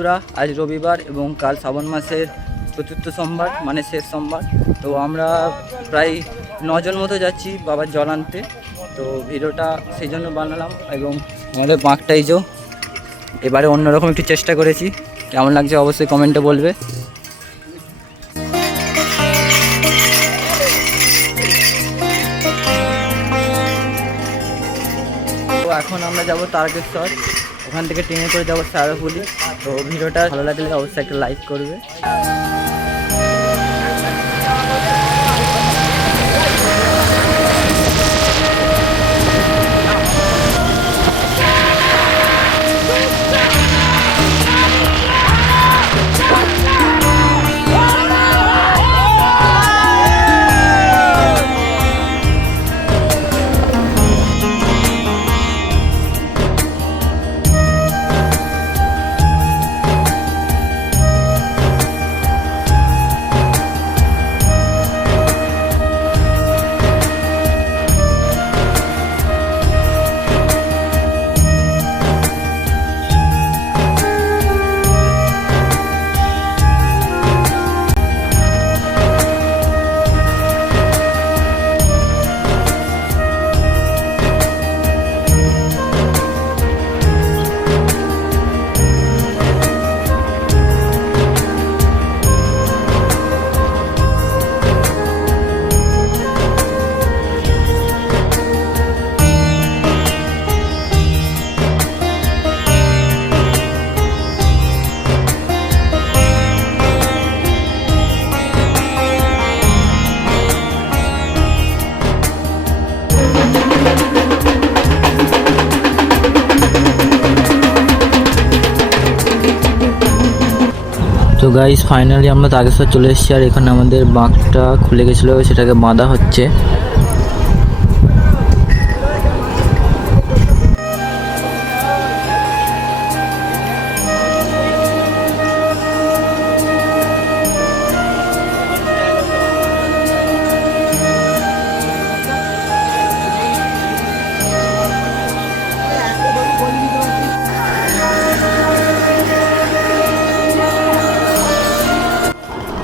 বন্ধুরা, আজ রবিবার এবং কাল শ্রাবণ মাসের চতুর্থ সোমবার মানে শেষ সোমবার। তো আমরা প্রায় 9 জন মতো যাচ্ছি বাবার জল আনতে। তো ভিডিওটা সেই জন্য বানালাম এবং আমাদের বাঁকটাই এবারে অন্যরকম একটু চেষ্টা করেছি। কেমন লাগছে অবশ্যই কমেন্টে বলবে। তো এখন আমরা যাব তারকেশ্বর, ওখান থেকে ট্রেনে করে যাবো শেওড়াফুলি। তো ভিডিওটা ভালো লাগলে অবশ্যই একটা লাইক করবে। তো গাইস ফাইনালি আমরা তারকেশ্বর চলে এসেছি, আর এখানে আমাদের বাঁকটা খুলে গেছিলো, সেটাকে বাঁধা হচ্ছে।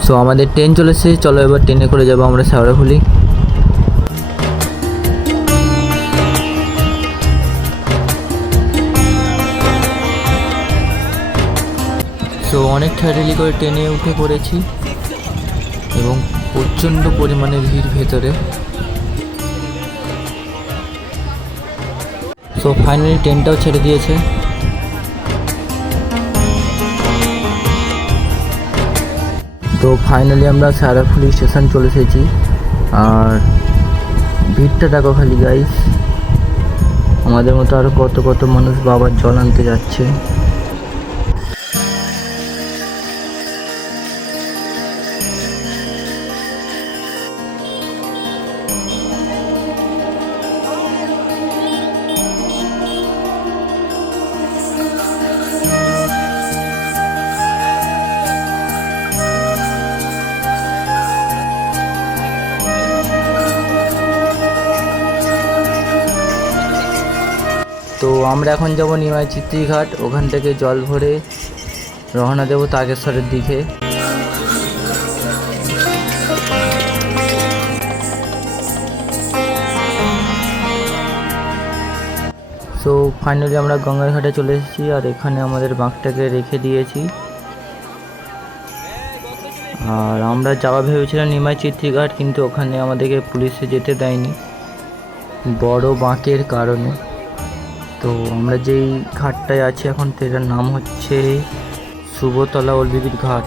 তো আমাদের ট্রেন চলেছে, চলো এবার ট্রেনে করে যাবো আমরা শেওড়াফুলি। তো অনেক ঠেলাঠেলি করে ট্রেনে উঠে পড়েছি এবং প্রচণ্ড পরিমাণে ভিড় ভেতরে। তো ফাইনালি ট্রেনটাও ছেড়ে দিয়েছে। তো ফাইনালি আমরা শেওড়াফুলি স্টেশন চলে এসেছি, আর ভিড়টা দেখো খালি গাইস। আমাদের মতো আরও কত কত মানুষ বাবার জল আনতে যাচ্ছে। তো আমরা এখন যাব নিমাই চিত্রি ঘাট, ওখান থেকে জল ভরে রওনা দেব তারকেশ্বরের দিকে। তো ফাইনালি আমরা গঙ্গার ঘাটে চলে এসেছি, আর এখানে আমাদের বাঁকটাকে রেখে দিয়েছি। আর আমরা যাওয়া ভেবেছিলাম নিমাই চিত্রি ঘাট, কিন্তু ওখানে আমাদেরকে পুলিশে যেতে দেয়নি বড় বাঁকের কারণে। তো আমরা যেই ঘাটটায় আছি এখন, এটার নাম হচ্ছে শুভতলা ওলবিবির ঘাট।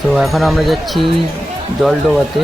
তো এখন আমরা যাচ্ছি জলডোবাতে।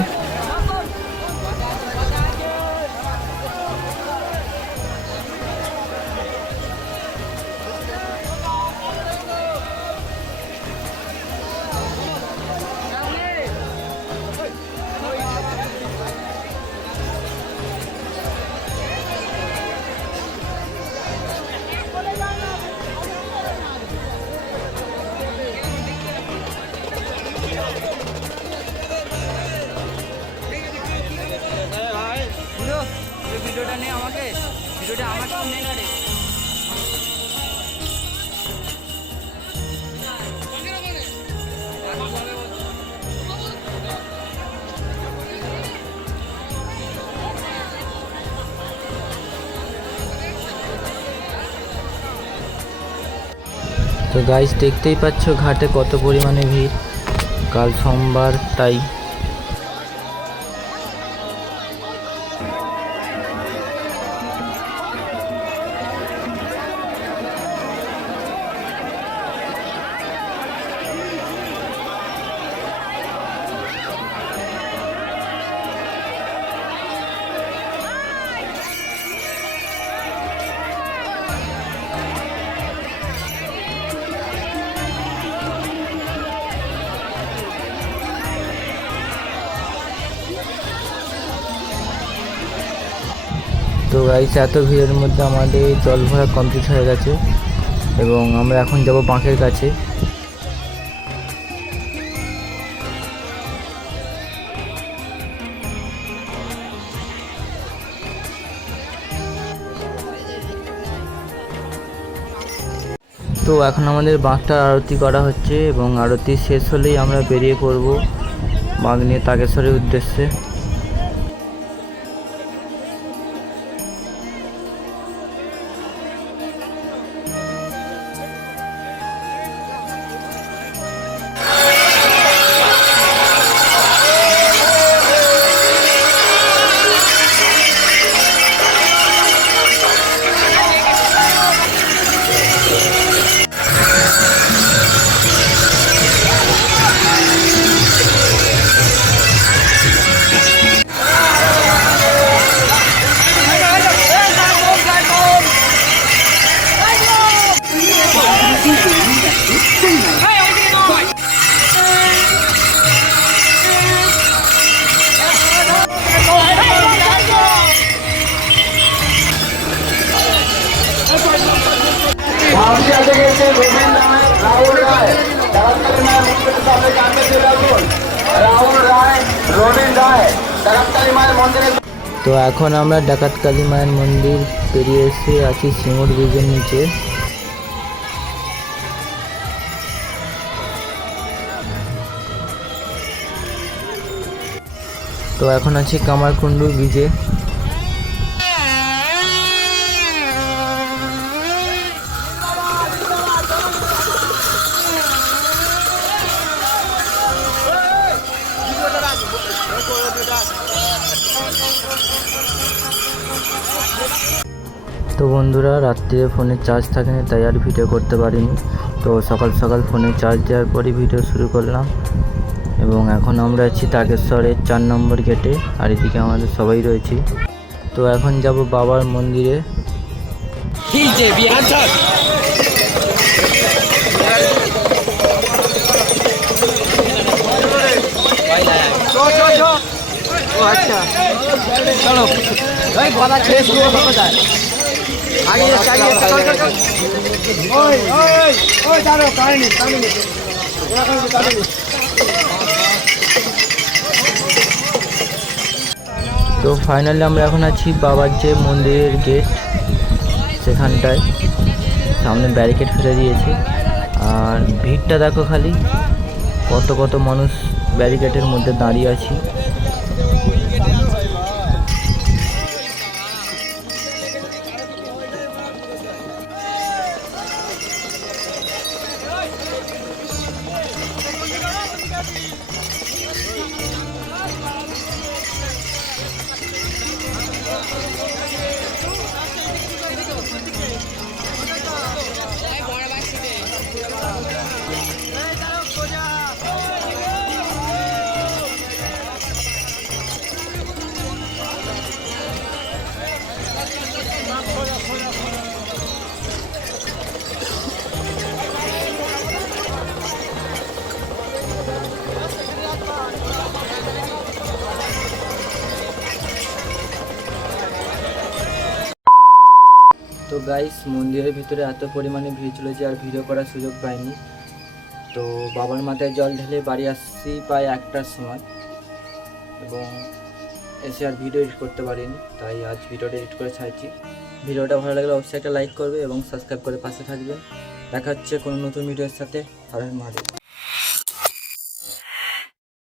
তো গাইস দেখতেই পাচ্ছ ঘাটে কত পরিমাণে ভিড়, কাল সোমবার তাই। তো গাইস এত ভিড়ের মধ্যে আমাদের জল ভরা কমপ্লিট হয়ে গেছে এবং আমরা এখন যাব বাঁকের কাছে। তো এখন আমাদের বাঁকটার আরতি করা হচ্ছে এবং আরতি শেষ হলেই আমরা বেরিয়ে পড়ব বাঁক নিয়ে তারকেশ্বরের উদ্দেশ্যে। তো এখন আমরা ডাকাত কালী মায়ের মন্দির পেরিয়ে এসে আছি সিঙ্গুর ব্রিজের নিচে। তো এখন আছি কামারকুণ্ডু ব্রিজে। তো বন্ধুরা রাত্রিরে ফোনে চার্জ থাকেনি তাই আর ভিডিও করতে পারিনি। তো সকাল সকাল ফোনে চার্জ দেওয়ার পরই ভিডিও শুরু করলাম এবং এখন আমরা আছি তারকেশ্বরের 4 নম্বর গেটে আর এদিকে আমাদের সবাই রয়েছি। তো এখন যাব বাবার মন্দিরে। আচ্ছা চলো গলা ছেড়ে শুরু যায় আগে চালিয়ে তো ফাইনালি আমরা এখন আছি বাবার যে মন্দিরের গেট সেখানটায়, সামনে ব্যারিকেড ফেলে দিয়েছে আর ভিড়টা দেখো খালি কত কত মানুষ ব্যারিকেডের মধ্যে দাঁড়িয়ে আছি। তো গাইস মন্দিরের ভিতরে এত পরিমাণে ভিড় ছিল যে আর ভিডিও করার সুযোগ পাইনি। তো বাবার মাথায় জল ঢেলে বাড়ি আসছি প্রায় 1টার সময় এবং এসে আর ভিডিও এডিট করতে পারিনি, তাই আজ ভিডিওটা এডিট করে ছাড়ছি। ভিডিওটা ভালো লাগলে অবশ্যই একটা লাইক করবে এবং সাবস্ক্রাইব করে পাশে থাকবে। দেখা হচ্ছে কোনো নতুন ভিডিওর সাথে। হর হর মহাদেব।